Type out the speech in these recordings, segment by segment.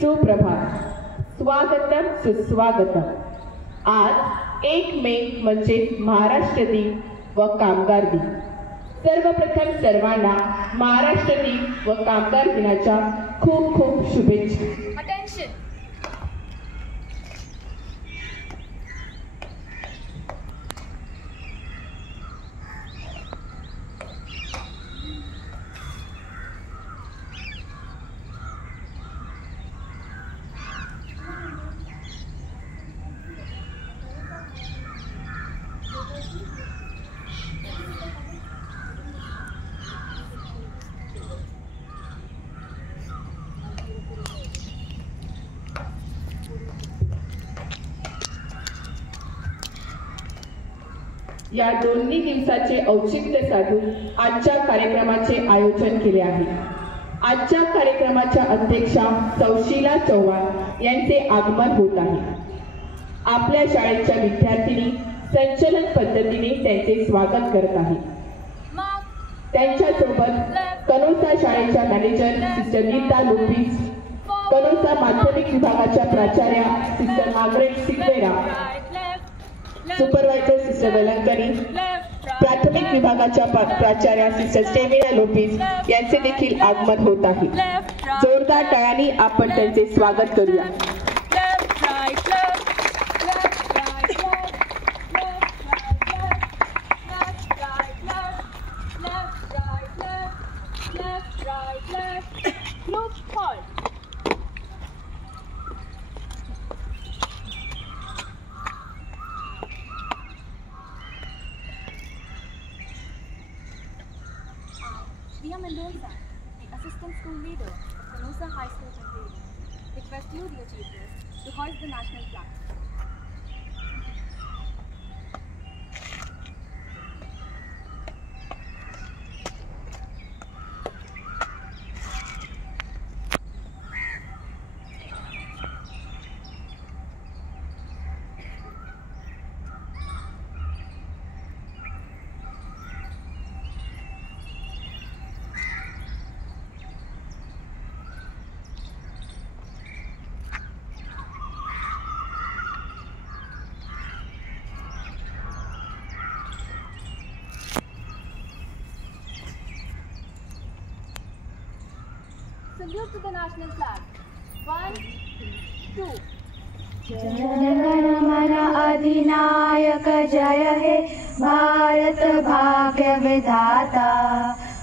सुप्रभात, स्वागतम सुस्वागतम। आज 1 मे म्हणजे महाराष्ट्र दिन व कामगार दिन। सर्वप्रथम सर्वांना महाराष्ट्र दिन व कामगार दिनाच्या खूप खूप शुभेच्छा। या दोन्ही दिवसाचे औचित्य साधून आजच्या कार्यक्रमाचे आयोजन केले आहे। आजच्या कार्यक्रमाच्या अध्यक्षा सौशीला चव्हाण यांचे आगमन होत आहे। आपल्या शाळेच्या विद्यार्थिनी संचलन पद्धतीने त्यांचे स्वागत करत आहे। त्यांच्यासोबत कनोसा शाळेच्या manager sister Neeta Lopes, Canossa माध्यमिक विभागाच्या प्राचार्या sister Margaret Sequeira, supervisor sister Velankari, प्राथमिक विभागाच्या प्राचार्या सिस्टर स्टेमिना लोपिस यांचे देखील आगमन होत आहे। जोरदार टाळ्यांनी आपण त्यांचे स्वागत करूया। Priya Mendoza, the Assistant School Leader of Canosa High School, Ontario, request you, dear Chief Guest, to hoist the national flag. Salute to the national flag. 1, 2. जनगण मन अधिनायक जय हे भारत भाग्य विधाता।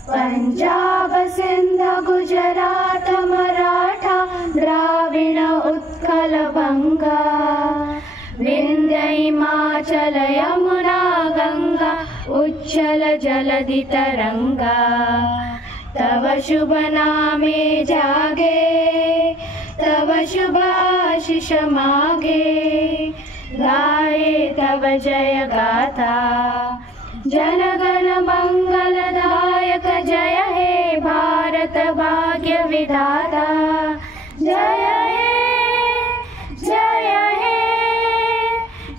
पंजाब सिंध गुजरात मराठा द्राविड़ उत्कल बंगा, विंध्य हिमाचल यमुना गंगा उच्चल जलधि तरंगा। तव शुभ नामे जागे, तव शुभ आशीष मागे, गाए तव जय गाथा। जनगण मंगलदायक जय हे भारत भाग्य विधाता। जय हे जय हे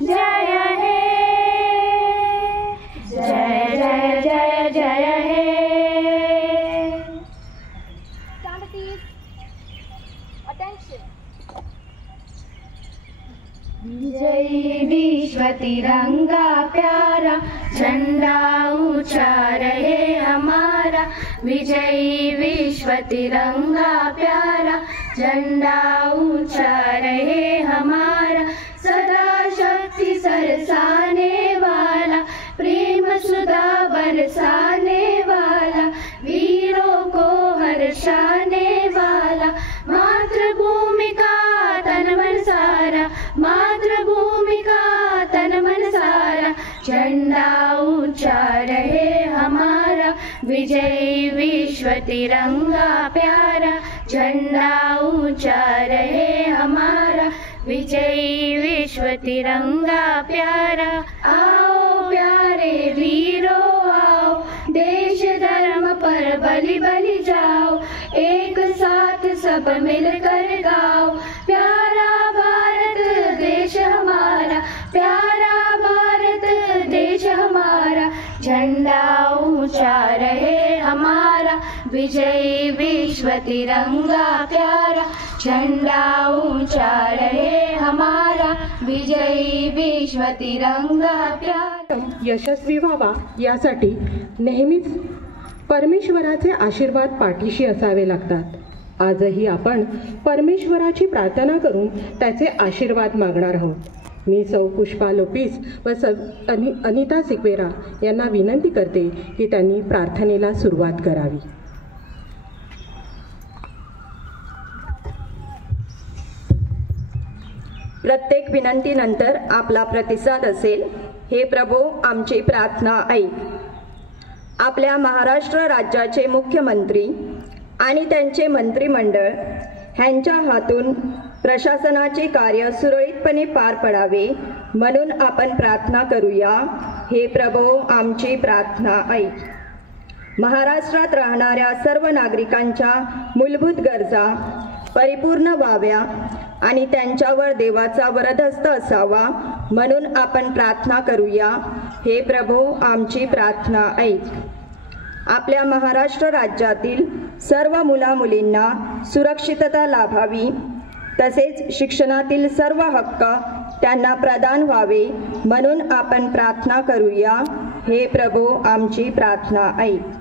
जय हे जय जय जय जय हे। विजयी विश्व तिरंगा प्यारा, झंडा ऊंचा रहे हमारा। विजयी विश्व तिरंगा प्यारा, झंडा ऊंचा रहे हमारा। सदा शक्ति सरसाने वाला, प्रेम सुधा बरसाने वाला, वीरों को हर्षाने वाला। मातृभूमि का तन मन सारा, मातृभूमि का तन मन सारा। झंडा ऊंचा रहे हमारा, विजयी विश्व तिरंगा प्यारा। झंडा ऊंचा रहे हमारा, विजयी विश्व तिरंगा प्यारा। आओ प्यारे वीरों आओ, देश धर्म पर बलि बलि जाओ। एक साथ सब मिलकर गाओ, प्यारा भारत देश हमारा, प्यारा भारत देश हमारा। झंडा ऊंचा रहे हमारा, हमारा, विजयी विश्व तिरंगा प्यारा, झंडा ऊंचा रहे हमारा, विजयी विश्व तिरंगा प्यारा। यशस्वी व्हावा यासाठी नेहमीच परमेश्वराचे आशीर्वाद पाठीशी असावे लागतात। आजही आपण परमेश्वराची प्रार्थना करून त्याचे आशीर्वाद मागणार आहोत। मी सौ पुष्पा लोपिस व अनिता सिक्वेरा यांना विनंती करते की त्यांनी प्रार्थनेला सुरुवात करावी। प्रत्येक विनंतीनंतर आपला प्रतिसाद असेल, हे प्रभू आमची प्रार्थना ऐक। आपल्या महाराष्ट्र राज्याचे मुख्यमंत्री आणि त्यांचे मंत्रिमंडळ ह्यांच्या हातून प्रशासनाचे कार्य सुरळीतपणे पार पडावे म्हणून आपण प्रार्थना करूया। हे प्रभू आमची प्रार्थना ऐक। महाराष्ट्रात राहणाऱ्या सर्व नागरिकांच्या मूलभूत गरजा परिपूर्ण व्हाव्या आणि त्यांच्यावर देवाचा वरदहस्त असावा म्हणून आपण प्रार्थना करूया। हे प्रभू आमची प्रार्थना ऐक। आपल्या महाराष्ट्र राज्यातील सर्व मुलामुलींना सुरक्षितता लाभावी, तसेच शिक्षणातील सर्व हक्क त्यांना प्रदान व्हावे म्हणून आपण प्रार्थना करूया। हे प्रभू आमची प्रार्थना ऐक।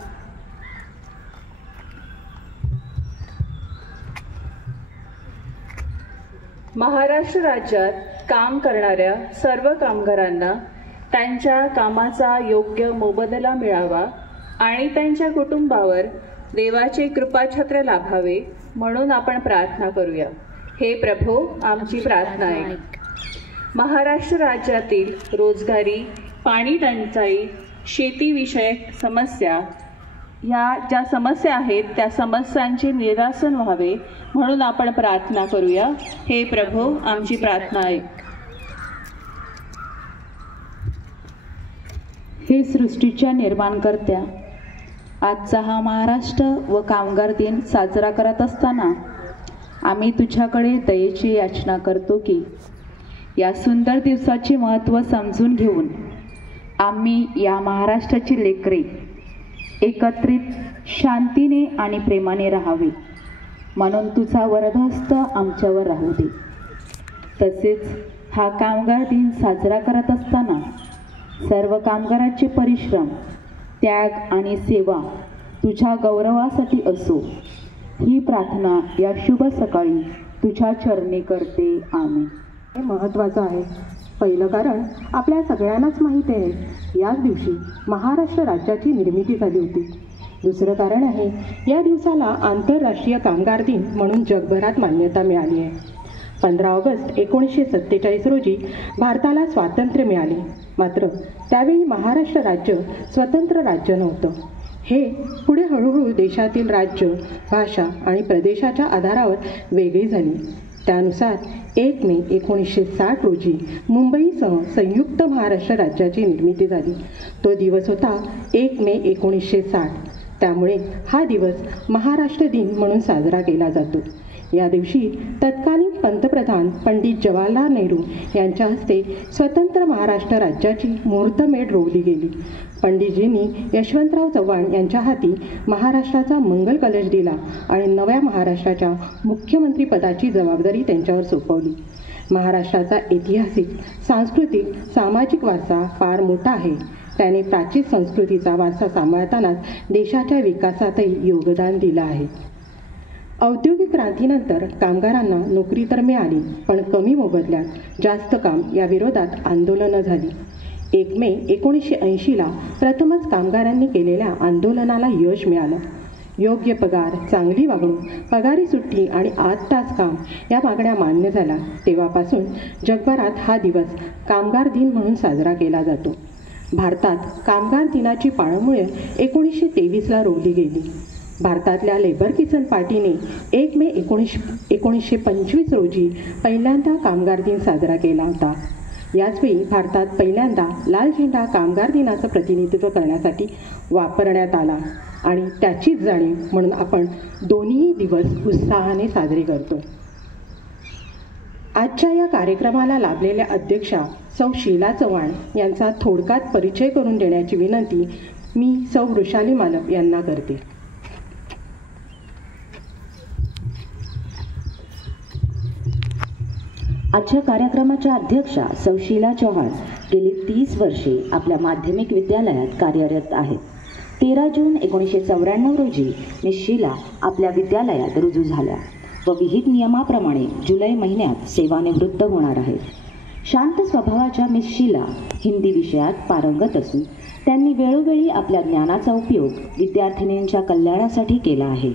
महाराष्ट्र राज्यात काम करणाऱ्या सर्व कामगारांना त्यांच्या कामाचा योग्य मोबदला मिळावा आणि त्यांच्या कुटुंबावर देवाचे कृपाछत्र लाभावे म्हणून आपण प्रार्थना करूया। हे प्रभू आमची प्रार्थना ऐक। महाराष्ट्र राज्यातील रोजगारी, पाणी टंचाई, शेतीविषयक समस्या ह्या ज्या समस्या आहेत त्या समस्यांचे निरासन व्हावे म्हणून आपण प्रार्थना करूया। हे प्रभू आमची प्रार्थना ऐक। हे सृष्टीच्या निर्माणकर्त्या, आजचा हा महाराष्ट्र व कामगार दिन साजरा करत असताना आम्ही तुझ्याकडे दयेची याचना करतो की या सुंदर दिवसाचे महत्त्व समजून घेऊन आम्ही या महाराष्ट्राची लेकरे एकत्रित शांतीने आणि प्रेमाने राहावे म्हणून तुझा वरदहस्त आमच्यावर राहू दे। तसेच हा कामगार दिन साजरा करत असताना सर्व कामगारांचे परिश्रम, त्याग आणि सेवा तुझ्या गौरवासाठी असो, ही प्रार्थना या शुभ सकाळी तुझ्या चरणी करते। आमेन। हे महत्त्वाचं आहे। पहिलं कारण आपल्या सगळ्यांनाच माहिती आहे, याच दिवशी महाराष्ट्र राज्याची निर्मिती झाली होती। दुसरं कारण आहे, या दिवसाला आंतरराष्ट्रीय कामगार दिन म्हणून जगभरात मान्यता मिळाली आहे। 15 ऑगस्ट 1947 रोजी भारताला स्वातंत्र्य मिळाले, मात्र त्यावेळी महाराष्ट्र राज्य स्वतंत्र राज्य नव्हतं। हे पुढे हळूहळू देशातील राज्य, भाषा आणि प्रदेशाच्या आधारावर वेगळी झाली। त्यानुसार 1 मे 1960 रोजी मुंबईसह संयुक्त महाराष्ट्र राज्याची निर्मिती झाली। तो दिवस होता 1 मे 1960। त्यामुळे हा दिवस महाराष्ट्र दिन म्हणून साजरा केला जातो। या दिवशी तत्कालीन पंतप्रधान पंडित जवाहरलाल नेहरू यांच्या हस्ते स्वतंत्र महाराष्ट्र राज्याची मुहूर्तमेढ रोवली गेली। पंडितजींनी यशवंतराव चव्हाण यांच्या हाती महाराष्ट्राचा मंगल कलश दिला आणि नव्या महाराष्ट्राच्या मुख्यमंत्रीपदाची जबाबदारी त्यांच्यावर सोपवली। महाराष्ट्राचा ऐतिहासिक, सांस्कृतिक, सामाजिक वारसा फार मोठा आहे। त्याने प्राचीन संस्कृतीचा वारसा सांभाळतानाच देशाच्या विकासातही योगदान दिलं आहे। औद्योगिक क्रांतीनंतर कामगारांना नोकरी तर मिळाली, पण कमी मोबदल्यात जास्त काम या विरोधात आंदोलनं झाली। 1 मे 1980ला प्रथमच कामगारांनी केलेल्या आंदोलनाला यश मिळालं। योग्य पगार, चांगली वागणूक, पगारी सुट्टी आणि 8 तास काम या मागण्या मान्य झाल्या। तेव्हापासून जगभरात हा दिवस कामगार दिन म्हणून साजरा केला जातो। भारतात कामगार दिनाची पाळंमुळे 1923ला रोवली गेली। भारतातल्या लेबर किसन पार्टीने 1 मे 1925 रोजी पहिल्यांदा कामगार दिन साजरा केला होता। याचवेळी भारतात पहिल्यांदा लाल झेंडा कामगार दिनाचं प्रतिनिधित्व करण्यासाठी वापरण्यात आला आणि त्याचीच जाणीव म्हणून आपण दोन्ही दिवस उत्साहाने साजरे करतो। आजच्या या कार्यक्रमाला लाभलेल्या अध्यक्षा सौ शीला चव्हाण यांचा थोडक्यात परिचय करून देण्याची विनंती मी सौ वृषाली मालप यांना करते। आजच्या कार्यक्रमाच्या अध्यक्षा सौशीला चौहान गेली 30 वर्षे आपल्या माध्यमिक विद्यालयात कार्यरत आहेत. 13 जून 1994 रोजी मिस शीला आपल्या विद्यालयात रुजू झाल्या व विहित नियमाप्रमाणे जुलै महिन्यात सेवानिवृत्त होणार आहेत. शांत स्वभावाच्या मिस शीला हिंदी विषयात पारंगत असून त्यांनी वेळोवेळी आपल्या ज्ञानाचा उपयोग विद्यार्थिनींच्या कल्याणासाठी केला आहे.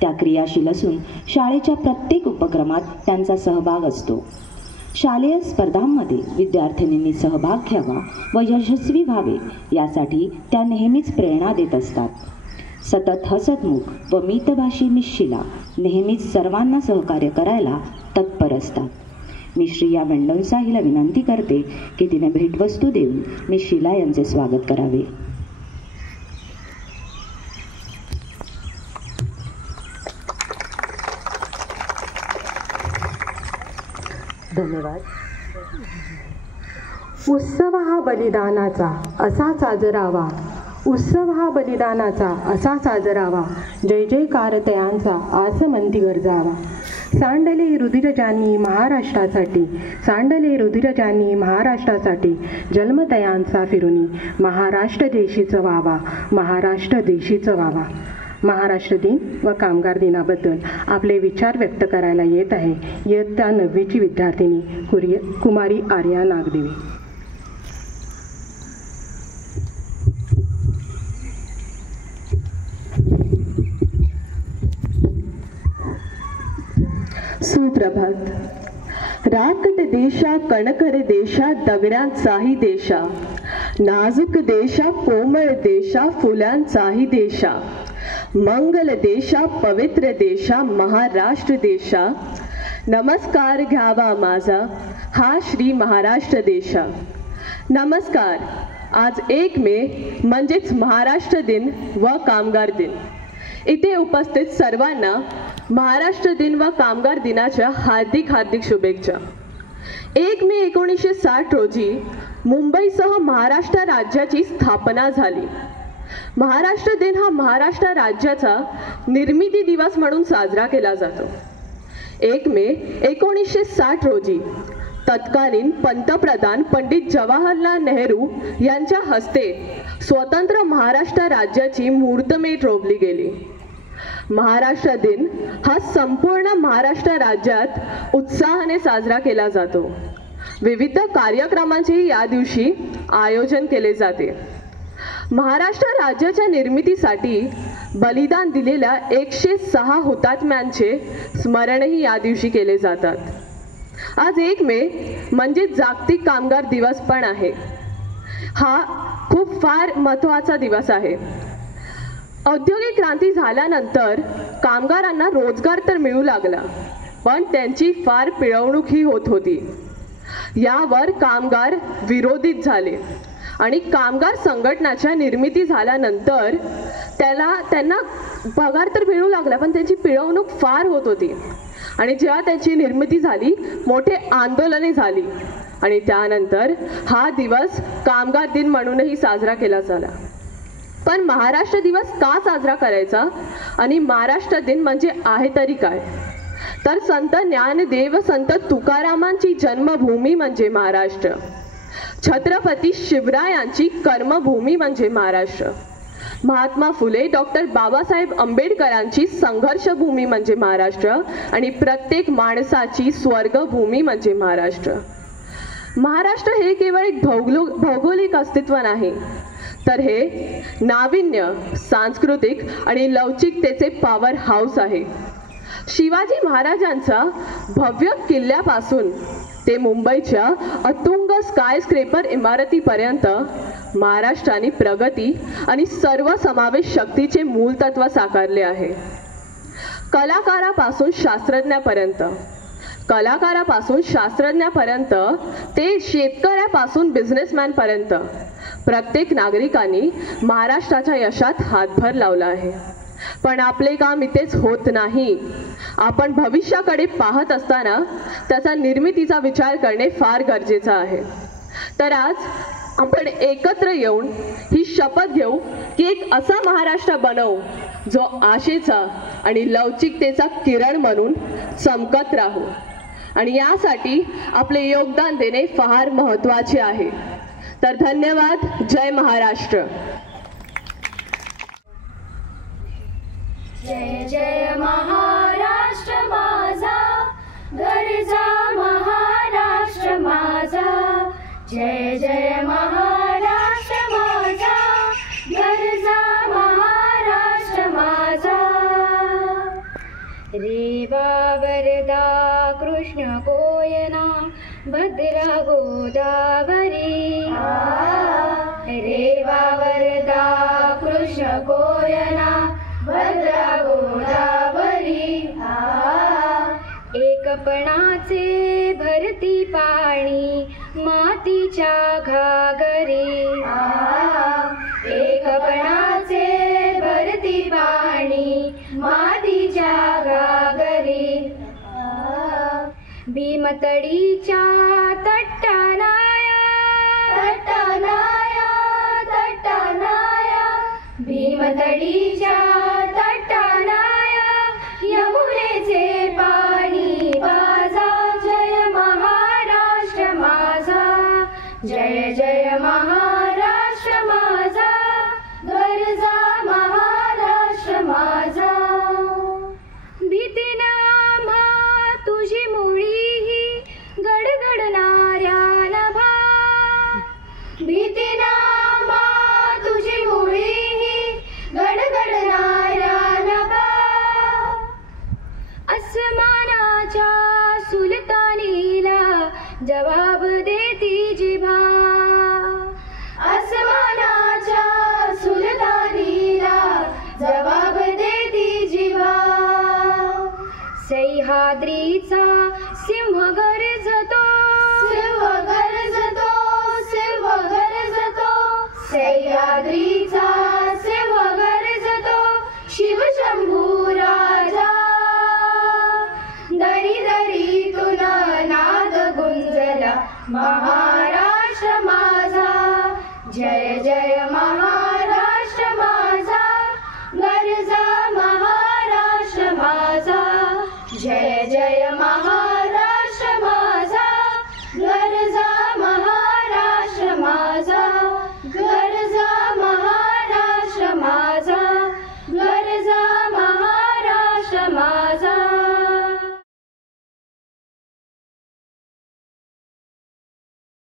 त्या क्रियाशील असून शाळेच्या प्रत्येक उपक्रमात त्यांचा सहभाग असतो. शालेय स्पर्धांमध्ये विद्यार्थिनींनी सहभाग घ्यावा व यशस्वी व्हावे यासाठी त्या नेहमीच प्रेरणा देत असतात. सतत हसतमुख व मितभाषी मिस शीला नेहमीच सर्वांना सहकार्य करायला तत्पर असतात. मी श्रिया मेंडोन्सा हिला विनंती करते की तिने भेटवस्तू देऊन मिस शीला यांचे स्वागत करावे. धन्यवाद. उत्सव हा बलिदानाचा असा साजरावा, उत्सव हा बलिदानाचा असा साजरावा, जय जयकार तयांचा आसमंती गरजावा. सांडले रुधिरजानी महाराष्ट्रासाठी, सांडले रुधिरजानी महाराष्ट्रासाठी, जन्मतयांचा फिरुनी महाराष्ट्र देशीचं व्हावा, महाराष्ट्र देशीचं व्हावा. महाराष्ट्र दिन व कामगार दिनाबद्दल आपले विचार व्यक्त करायला येत आहे इयत्ता 9वीची विद्यार्थिनी कुमारी आर्या नागदेवी. सुप्रभात. राकट देशा, कणखर देशा, दगडांचाही देशा, नाजूक देशा, कोमळ देशा, फुलांचाही देशा, मंगल देशा, पवित्र देशा, महाराष्ट्र देशा. नमस्कार घ्यावा माझा हा श्री महाराष्ट्र देशा. नमस्कार. आज 1 मे म्हणजेच महाराष्ट्र दिन व कामगार दिन. इथे उपस्थित सर्वांना महाराष्ट्र दिन व कामगार दिनाच्या हार्दिक हार्दिक शुभेच्छा. 1 मे 1960 रोजी मुंबईसह महाराष्ट्र राज्याची स्थापना झाली. महाराष्ट्र दिन हा महाराष्ट्र राज्याचा निर्मिती दिवस म्हणून साजरा केला जातो. 1 मे 1960 रोजी तत्कालीन पंतप्रधान पंडित जवाहरलाल नेहरू यांच्या हस्ते स्वतंत्र महाराष्ट्र राज्याची मुहूर्तमेढ रोवली गेली. महाराष्ट्र दिन हा संपूर्ण महाराष्ट्र राज्यात उत्साहाने साजरा केला जातो. विविध कार्यक्रमांचे या दिवशी आयोजन केले जाते. महाराष्ट्र राज्याच्या निर्मितीसाठी बलिदान दिलेल्या 106 हुतात्म्यांचे स्मरणही या दिवशी केले जातात. आज 1 मे म्हणजे जागतिक कामगार दिवस पण आहे. हा खूप फार महत्त्वाचा दिवस आहे. औद्योगिक क्रांती झाल्यानंतर कामगारांना रोजगार तर मिळू लागला, पण त्यांची फार पिळवणूकही होत होती. यावर कामगार विरोधित झाले आणि कामगार संघटनाच्या निर्मिती झाल्यानंतर त्यांना पगार तर मिळू लागला, पण त्यांची पिळवणूक फार होत होती. आणि जेव्हा त्यांची निर्मिती झाली, मोठे आंदोलने झाली आणि त्यानंतर हा दिवस कामगार दिन म्हणूनही साजरा केला झाला. पण महाराष्ट्र दिवस का साजरा करायचा आणि महाराष्ट्र दिन म्हणजे आहे तरी काय? तर संत ज्ञानदेव संत तुकारामांची जन्मभूमी म्हणजे महाराष्ट्र, छत्रपती शिवरायांची कर्मभूमी म्हणजे महाराष्ट्र, महात्मा फुले डॉक्टर बाबासाहेब आंबेडकरांची संघर्षभूमी म्हणजे महाराष्ट्र आणि प्रत्येक माणसाची स्वर्गभूमी म्हणजे महाराष्ट्र. महाराष्ट्र हे केवळ एक भौगोलिक अस्तित्व नाही, तर हे नाविन्य, सांस्कृतिक आणि लवचिकतेचे पॉवर हाऊस आहे. शिवाजी महाराजांचा भव्य किल्ल्यापासून ते मुंबईच्या अतुंग स्कायस्क्रेपर इमारतीपर्यंत महाराष्ट्राने प्रगती आणि सर्वसमावेश शक्तीचे मूलतत्व साकारले आहे. कलाकारापासून शास्त्रज्ञापर्यंत ते शेतकऱ्यापासून बिझनेसमॅनपर्यंत प्रत्येक नागरिकांनी महाराष्ट्राच्या यशात हातभार लावला आहे. पण आपले काम इथेच होत नाही. आपण भविष्याकडे पाहत असताना त्याचा निर्मितीचा विचार करणे फार गरजेचे आहे. तर आज आपण एकत्र येऊन ही शपथ घेऊ की एक असा महाराष्ट्र बनवू जो आशेचा आणि लवचिकतेचा किरण म्हणून चमकत राहू. आणि यासाठी आपले योगदान देणे फार महत्त्वाचे आहे. तर धन्यवाद. जय महाराष्ट्र. जय जय महाराष्ट्र माझा, गरजा महाराष्ट्र माझा. जय जय महाराष्ट्र माझा, गरजा महाराष्ट्र माझा. रेवा वरदा कृष्ण कोयना, भद्रा गोदावरी. रेवा वरदा कृष्ण कोयना, भद्रा गोदावरी. एकपणाचे भरती पाणी मातीच्या घागरी. एकपणाचे भरती पाणी मातीच्या घागरी. भीमतडीच्या तट्टानाया, तट्टानाया, तट्टानाया. भीमतडीच्या तट्टानाया, यमुनेचे पाणी पाजा. जय महाराष्ट्र माझा, जय जय महाराष्ट्र माझा, गरजा महाराष्ट्र माझा. भीतीना तुझी मुळी ही गडगडणाऱ्या नभा. भीतीना तुझी मुळी ही गडगडणाऱ्या नभा. अस्मानाच्या सुलतानीला जवाब देती जिभा. अस्मानाच्या सुलतानीला जवाब देती जिभा. सह्याद्रीचा सिंह गरजतो, सिंह गरजतो, सिंह गरजतो. सह्याद्रीचा सिंह गरजतो, शिवशंभू राजा. दरी दरीतून नाद गुंजला महाराष्ट्र माझा. जय जय